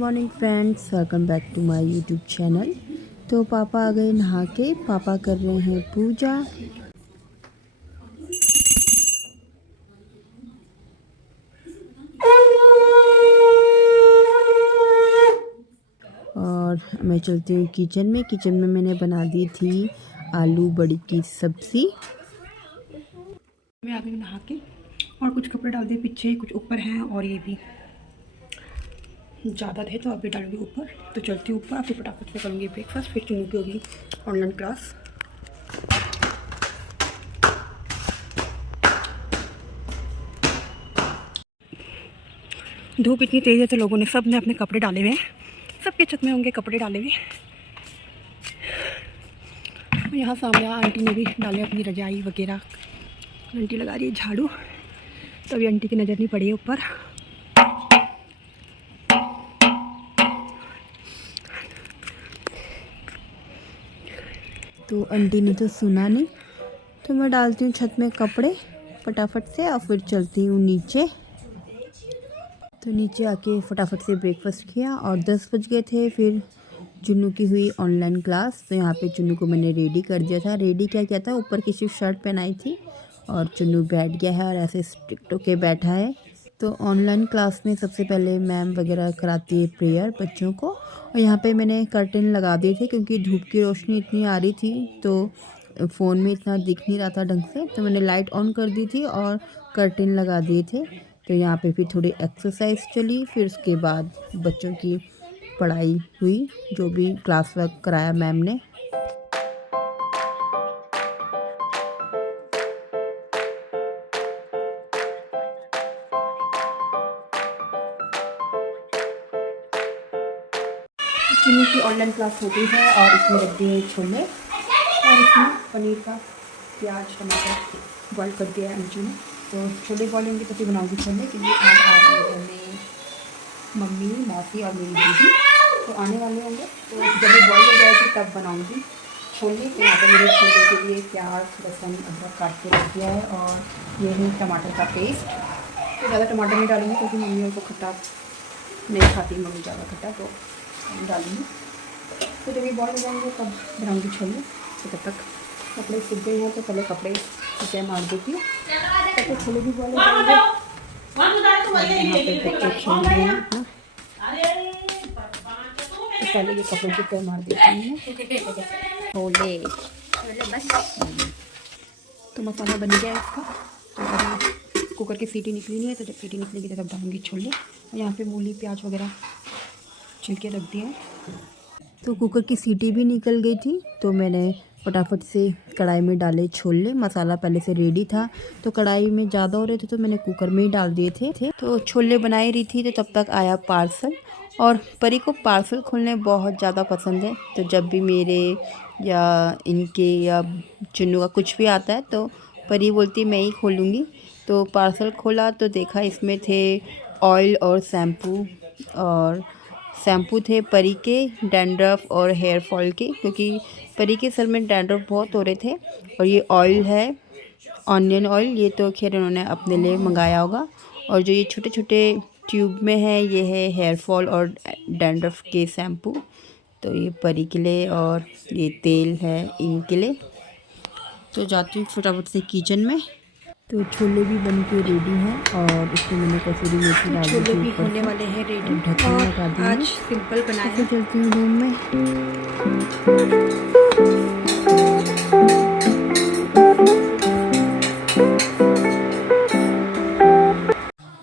Morning friends, welcome back to my YouTube channel. तो पापा आ गए नहा के। पापा कर रहे हैं पूजा। और मैं चलती हूँ किचन में। किचन में मैंने बना दी थी आलू बड़ी की सब्ज़ी। मैं आ गई नहा के और कुछ कपड़े डाल दिए पीछे, कुछ ऊपर हैं और ये भी ज़्यादा थे तो अभी डालूंगी ऊपर। तो चलती हूँ ऊपर, फिर फटाफट से करूँगी ब्रेकफास्ट, फिर चुनू की होगी ऑनलाइन क्लास। धूप इतनी तेज़ है तो लोगों ने सब ने अपने कपड़े डाले हुए हैं, सबके छत में होंगे कपड़े डाले हुए। यहाँ सामने आंटी ने भी डाले अपनी रजाई वगैरह। आंटी लगा रही है झाड़ू, तभी आंटी की नज़र नहीं पड़ी है ऊपर। तो आंटी ने तो सुना नहीं, तो मैं डालती हूँ छत में कपड़े फटाफट से और फिर चलती हूँ नीचे। तो नीचे आके फटाफट से ब्रेकफास्ट किया और 10 बज गए थे। फिर चुन्नू की हुई ऑनलाइन क्लास। तो यहाँ पे चुन्नू को मैंने रेडी कर दिया था। रेडी क्या किया था, ऊपर की सिर्फ शर्ट पहनाई थी और चुन्नू बैठ गया है और ऐसे स्ट्रिक्ट होके बैठा है। तो ऑनलाइन क्लास में सबसे पहले मैम वगैरह कराती है प्रेयर बच्चों को। और यहाँ पे मैंने कर्टेन लगा दिए थे क्योंकि धूप की रोशनी इतनी आ रही थी तो फ़ोन में इतना दिख नहीं रहा था ढंग से। तो मैंने लाइट ऑन कर दी थी और कर्टेन लगा दिए थे। तो यहाँ पे फिर थोड़ी एक्सरसाइज चली, फिर उसके बाद बच्चों की पढ़ाई हुई, जो भी क्लास वर्क कराया मैम ने। चुन्नू की ऑनलाइन क्लास हो गई है और इसमें रख दिए छोले और इसमें पनीर का प्याज टमाटर बॉयल कर दिया है अंजू ने। तो छोले बॉयल होंगे तो फिर बनाऊंगी छोले, क्योंकि आज आ रहे हैं घर में मम्मी, मौसी और मेरी दीदी, तो आने वाले होंगे। तो जब ये बॉयल हो जाएगी तब बनाऊंगी छोले। तो यहाँ पर मेरे छोले के लिए प्याज, लहसुन, अदरक काट के रख दिया है और ये है टमाटर का पेस्ट। तो ज़्यादा टमाटर नहीं डालूंगी क्योंकि मम्मी उनको खट्टा नहीं खाती, मम्मी ज़्यादा खट्टा, तो डालूंगी। तो जब ये बॉयल हो जाएंगे तब बनाऊंगी छोले। तो तब तक कपड़े सूख गए हैं तो पहले कपड़े सीटे मार देती हूँ, तब तक छोले भी बॉयल हो जाएंगे। यहाँ पे बच्चे खेल रहे हैं अपना, तो पहले ये कपड़े सीटे मार देती हूँ छोले। तो मसाला बन गया है इसका। तो अभी कुकर की सीटी निकली नहीं है, तो जब सीटी निकलेगी तब डालूंगी छोले। और यहाँ पे मूली प्याज वगैरह छिलके रख दिए। तो कुकर की सीटी भी निकल गई थी, तो मैंने फटाफट से कढ़ाई में डाले छोले। मसाला पहले से रेडी था, तो कढ़ाई में ज़्यादा हो रहे थे तो मैंने कुकर में ही डाल दिए थे। तो छोले बनाई रही थी तो तब तक आया पार्सल। और परी को पार्सल खोलने बहुत ज़्यादा पसंद है। तो जब भी मेरे या इनके या चुन्नू का कुछ भी आता है तो परी बोलती मैं ही खोलूँगी। तो पार्सल खोला तो देखा इसमें थे ऑयल और शैम्पू थे परी के डैंड्रफ और हेयर फॉल के, क्योंकि परी के सर में डैंड्रफ बहुत हो रहे थे। और ये ऑयल है ऑनियन ऑयल, ये तो खैर उन्होंने अपने लिए मंगाया होगा। और जो ये छोटे छोटे ट्यूब में है ये है हेयर फॉल और डैंड्रफ के शैम्पू। तो ये परी के लिए और ये तेल है इनके लिए। तो जाती हूँ फटाफट से किचन में। तो छोले भी बन के रेडी हैं और इसमें मैंने कसूरी मेथी डाल दी थी। छोले भी होने वाले हैं रेडी। ढक्कन लगा दी। आज सिंपल बनाया है। चलती हूँ रूम में।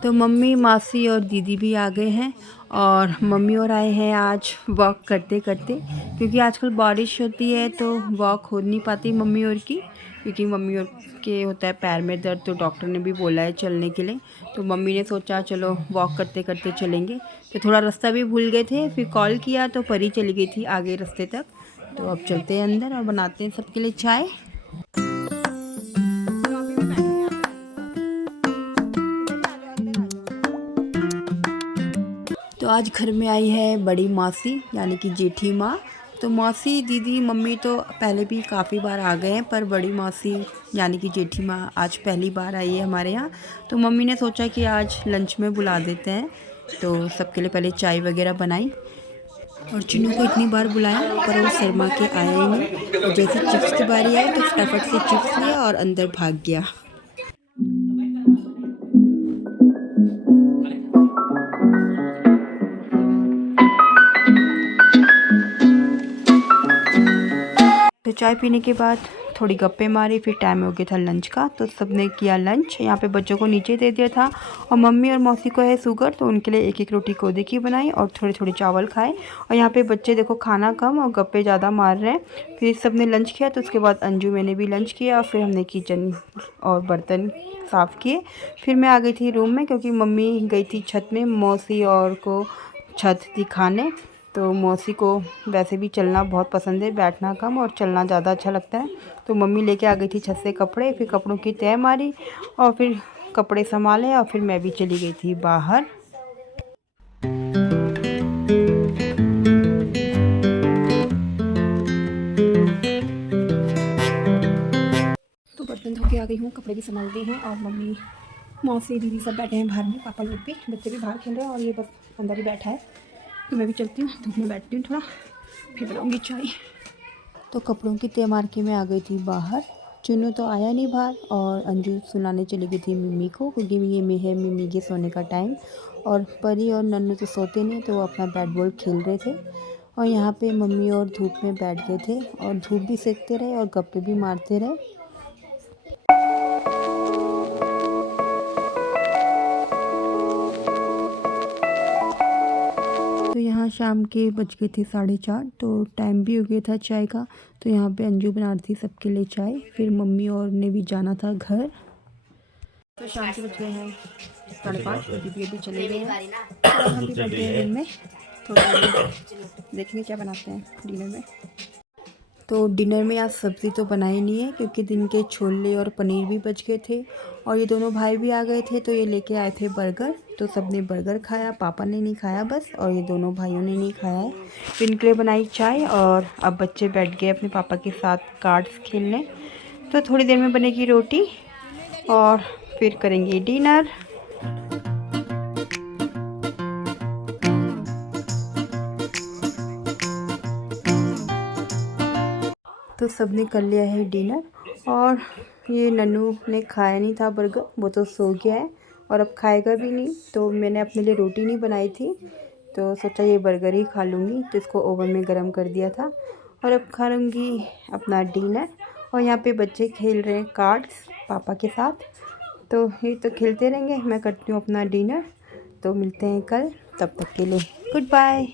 तो मम्मी, मासी और दीदी भी आ गए हैं और मम्मी और आए हैं आज वॉक करते करते, क्योंकि आजकल बारिश होती है तो वॉक हो नहीं पाती मम्मी और की, क्योंकि मम्मी और के होता है पैर में दर्द। तो डॉक्टर ने भी बोला है चलने के लिए। तो मम्मी ने सोचा चलो वॉक करते करते चलेंगे। तो थोड़ा रास्ता भी भूल गए थे, फिर कॉल किया तो परी चली गई थी आगे रास्ते तक। तो अब चलते हैं अंदर और बनाते हैं सबके लिए चाय। तो आज घर में आई है बड़ी मासी यानी कि जेठी माँ। तो मौसी, दीदी, मम्मी तो पहले भी काफ़ी बार आ गए हैं, पर बड़ी मौसी यानी कि जेठी माँ आज पहली बार आई है हमारे यहाँ। तो मम्मी ने सोचा कि आज लंच में बुला देते हैं, तो सबके लिए पहले चाय वगैरह बनाई और चिन्नू को इतनी बार बुलाया पर वो शर्मा के आया ही नहीं। और जैसे चिप्स की बारी आई तो फटाफट से चिप्स लिया और अंदर भाग गया। तो चाय पीने के बाद थोड़ी गप्पे मारी, फिर टाइम हो गया था लंच का, तो सबने किया लंच। यहाँ पे बच्चों को नीचे दे दिया था और मम्मी और मौसी को है शुगर तो उनके लिए एक एक रोटी कोदे की बनाई और थोड़े थोड़े चावल खाए। और यहाँ पे बच्चे देखो खाना कम और गप्पे ज़्यादा मार रहे हैं। फिर सबने लंच किया तो उसके बाद अंजू मैंने भी लंच किया और फिर हमने किचन और बर्तन साफ़ किए। फिर मैं आ गई थी रूम में क्योंकि मम्मी गई थी छत में मौसी और को छत दिखाने। तो मौसी को वैसे भी चलना बहुत पसंद है, बैठना कम और चलना ज़्यादा अच्छा लगता है। तो मम्मी लेके आ गई थी छत से कपड़े, फिर कपड़ों की तह मारी और फिर कपड़े संभाले और फिर मैं भी चली गई थी बाहर। तो बर्तन धो के आ गई हूँ, कपड़े भी संभाल दिए हैं और मम्मी मौसी दीदी सब बैठे हैं बाहर में, पापा लोग भी, बच्चे भी बाहर खेल रहे हैं और ये बस अंदर ही बैठा है। तो मैं भी चलती हूँ, धूप में बैठती हूँ थोड़ा, फिर बनाऊँगी चाय। तो कपड़ों की तय मार के मैं आ गई थी बाहर। चुन्नू तो आया नहीं बाहर और अंजू सुनाने चली गई थी मिम्मी को क्योंकि ये में है मिम्मी के सोने का टाइम। और परी और नन्नू तो सोते नहीं तो वो अपना बैट बॉल खेल रहे थे। और यहाँ पे मम्मी और धूप में बैठ गए थे और धूप भी सेकते रहे और गप्पे भी मारते रहे। तो यहाँ शाम के बज गए थे 4:30, तो टाइम भी हो गया था चाय का। तो यहाँ पे अंजू बना रही थी सबके लिए चाय, फिर मम्मी और ने भी जाना था घर। तो शाम के बज गए हैं 5:30, तो दीदी अभी चले गए हैं और हम भी बैठ गए हैं रूम में, थोड़ा देखेंगे क्या बनाते हैं डिनर में। तो डिनर में आज सब्ज़ी तो बनाई नहीं है क्योंकि दिन के छोले और पनीर भी बच गए थे और ये दोनों भाई भी आ गए थे तो ये लेके आए थे बर्गर। तो सबने बर्गर खाया, पापा ने नहीं खाया बस, और ये दोनों भाइयों ने नहीं खाया है। फिर इनके लिए बनाई चाय और अब बच्चे बैठ गए अपने पापा के साथ कार्ड्स खेलने। तो थोड़ी देर में बनेगी रोटी और फिर करेंगे डिनर। तो सबने कर लिया है डिनर और ये नन्नू ने खाया नहीं था बर्गर, वो तो सो गया है और अब खाएगा भी नहीं। तो मैंने अपने लिए रोटी नहीं बनाई थी तो सोचा ये बर्गर ही खा लूँगी, तो इसको ओवन में गर्म कर दिया था और अब खा लूँगी अपना डिनर। और यहाँ पे बच्चे खेल रहे हैं कार्ड्स पापा के साथ, तो ये तो खेलते रहेंगे, मैं करती हूँ अपना डिनर। तो मिलते हैं कल, तब तक के लिए गुड बाय।